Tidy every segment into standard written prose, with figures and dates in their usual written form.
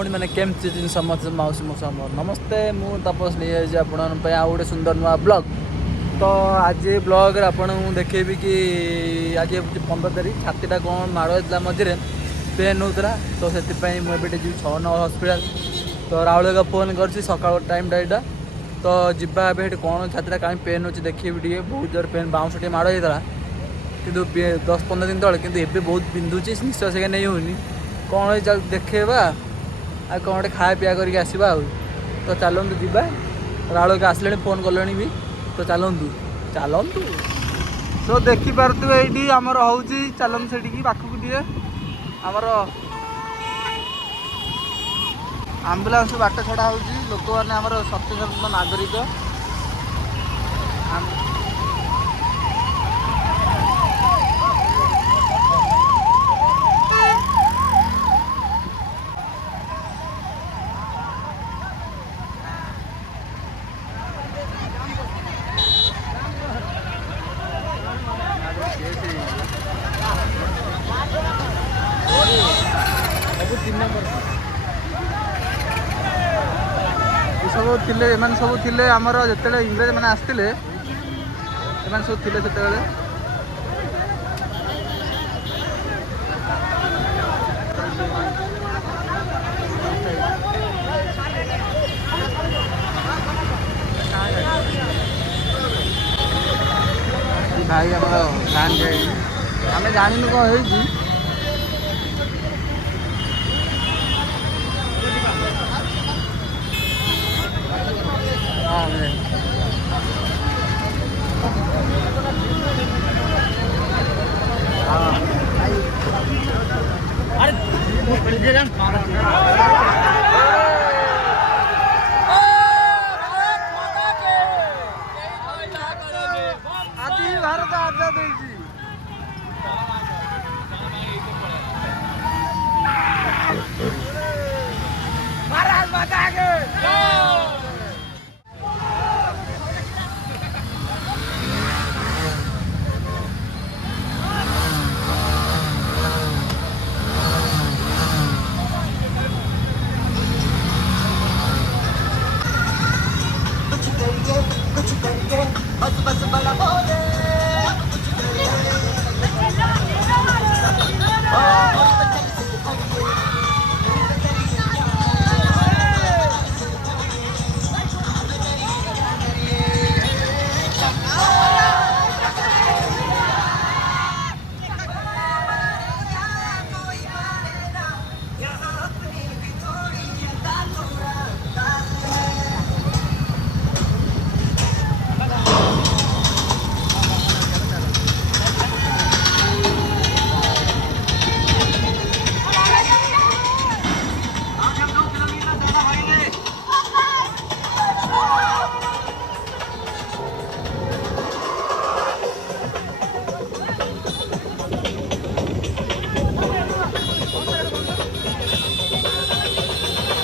भौणी मैंने केमती समस्त मौसी मौसा नमस्ते मु तपस नहीं आपण आउ गोटे सुंदर नुआ ब्लॉग। तो आज ब्लॉग आपन देखेबी कि आज 15 तारीख छातीटा कौन माड़ होता मझे पेन होता। तो से मुझे जी 6-9 हस्पिटाल। तो राहुल का फोन कर सका टाइम यहाँ तो जीवा कौन छातीटा कहीं पेन हो देखिए टे बहुत जोर पेन बाउंस टे माड़ होता कि 10-15 दिन तले कि बहुत बिंधुची निश्वास नहीं होनी कौन चल देखेबा आ कौन गोटे खाया पिया करके आसवा। तो चलतु जीवा राहुल के आसले फोन कले भी तो चलतु चलतु। तो देखिपे ये आमर हूँ चलतु से पाखक दिए आमर आम्बुलांस बाट छड़ा हो लोक मैंने सचेतन नागरिक सब थे एम सब थे आमर जो इंग्रेज मैंने आसते सब थे से भाई आम गाँव आम जानू कौन हो भारत आजाद महाराज माता के बस बड़ा बोले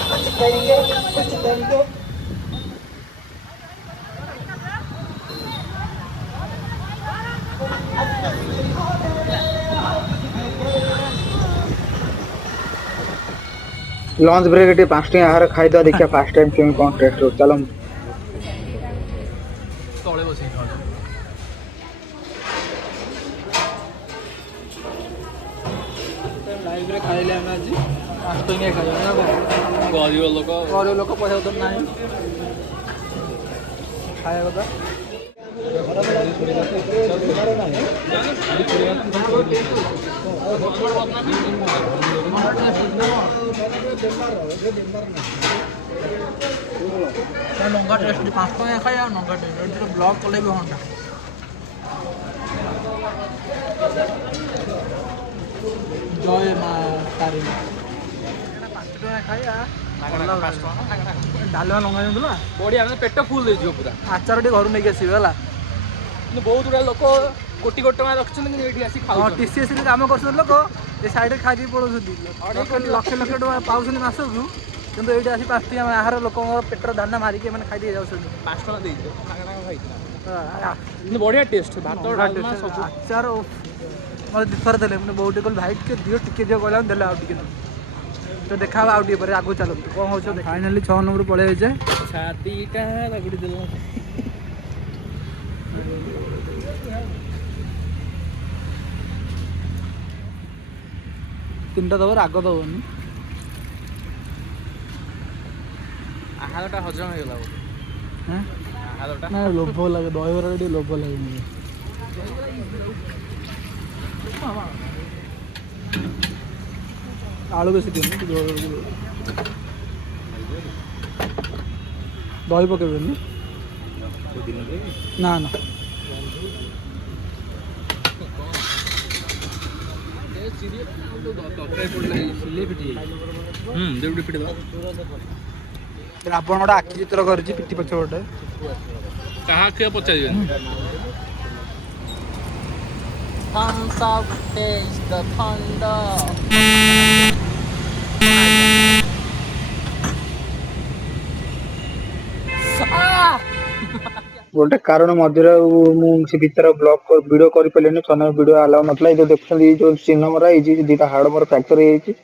कुछ करिए लंच ब्रेक 5 टाइम आहार खाईदा देखिए फास्ट टाइम क्यों कौन टेस्ट हो चलो तले बसे लाइव रे खाइले हम आज 5 टाइम खाइला ना गरीब लोक पैसा तो ना खाया कदा नंगा टेस्ट 5 टाइम खाया नंगा टेस्ट ब्लॉग कले भी होंडा जय मां तारिणी 5 टाइम खाया डालमा लंगा बढ़िया पेट फुल पूरा आचार टे घर नहीं आसवे बहुत गुड़ा लोक कोटी कोटी टका रखी टीसीएस कम कर लोक ये सैड खाई पड़ो लक्ष लक्ष टका पाँच मसक कितु ये आसी 5 टाइम आहार लोक पेटर दाना मारिक खाई जाऊँ 5 टका बढ़िया टेस्ट भात आचार मतलब दिथर देले बहुत कल भाई टे दियो टे दियो कहला देले आउ टे तो देखा आउ टे पर आगु चलतु कौन हो फाइनाली 6 नंबर पड़े छे छातीटा रगड़ी देल 3टा दब राग दबनी आहारटा हजम हो गला हां आहारटा ना लोभ लगे दहीबरा टी लोभ लगे मुझे आलू बेसी दियो दही पकेबेनी ना ना ଆପଣ ଗୋଟେ ଆଖି ଚିତ୍ର କରିଛି ପିଠି ପଛ ଗୋଟେ कहाँ के पचाइए thumbs up is the thunder गोटे कारण मध्य से भीतर ब्लॉग वीडियो कर पारे छन वीडियो अलाउ नथला जो देखते जो चिन्ह मरा ये दीटा हाड़ मोर फ्रैक्चर हो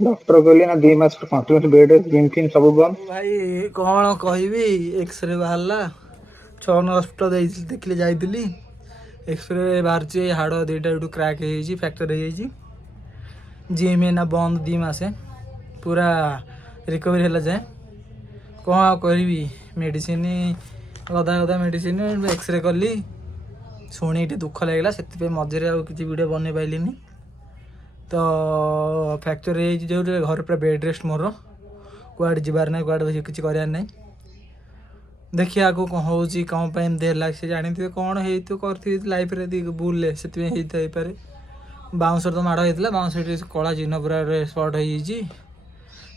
डॉक्टर कहले ना 2 मास कंटिन्यूस बेड जिम फिम सब बंद भाई कौन कहबी एक्सरे बाहरला 6 हॉस्पिटल देखले जाइली एक्सरे बाहर हाड़ दुईटा एटू क्रैक हो फ्रैक्चर हो जिम ना बंद 2 मास पूरा रिकवरी है जाए कौन करी मेडिसिन गदा गदा मेडिसिन एक्सरे कली शुणी दुख लगला से मझे किसी वीडियो बन पाइली तो फ्रैक्चर हो घर पूरा बेड रेस्ट मोर कुआड़े जबार ना कुआड़े किसी करार ना देखिए आगे कौन हो कौन एमती से जानी कौन हो लाइफ बुले से पारे बाउंसर तो माड़ होता बाउंस कला चिन्ह पूरा स्पट हो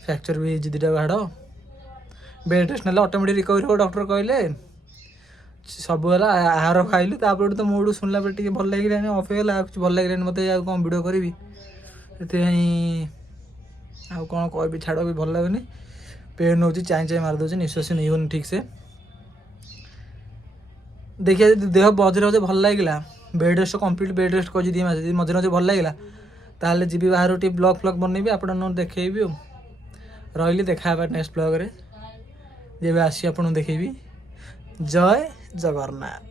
फ्रैक्चर भी दुईटा हाड़ बेड रेस्ट ना ऑटोमेटिक रिकवरी हो डॉक्टर कहले सब है आहार खाइलु तापर तो मुझे शुणला पे भल लगे अफेगला कुछ भल लगे मत कौन वीडियो करी आउ कौन कह छाड़ भी भल लगुनि पेन हो चाई मारिदे निश्वास नहीं होनी ठीक से देखिए देह मझे मझे भल लगे bed rest complete bed rest कर 2 मास मझे मझे भल लगे ताल जी बाहर टी ब्लॉग फ्लॉग बनैबी आप देखेबी रही देखा नेक्स्ट ब्लॉग रे जब आसी आपको देखेबी जय जगन्नाथ।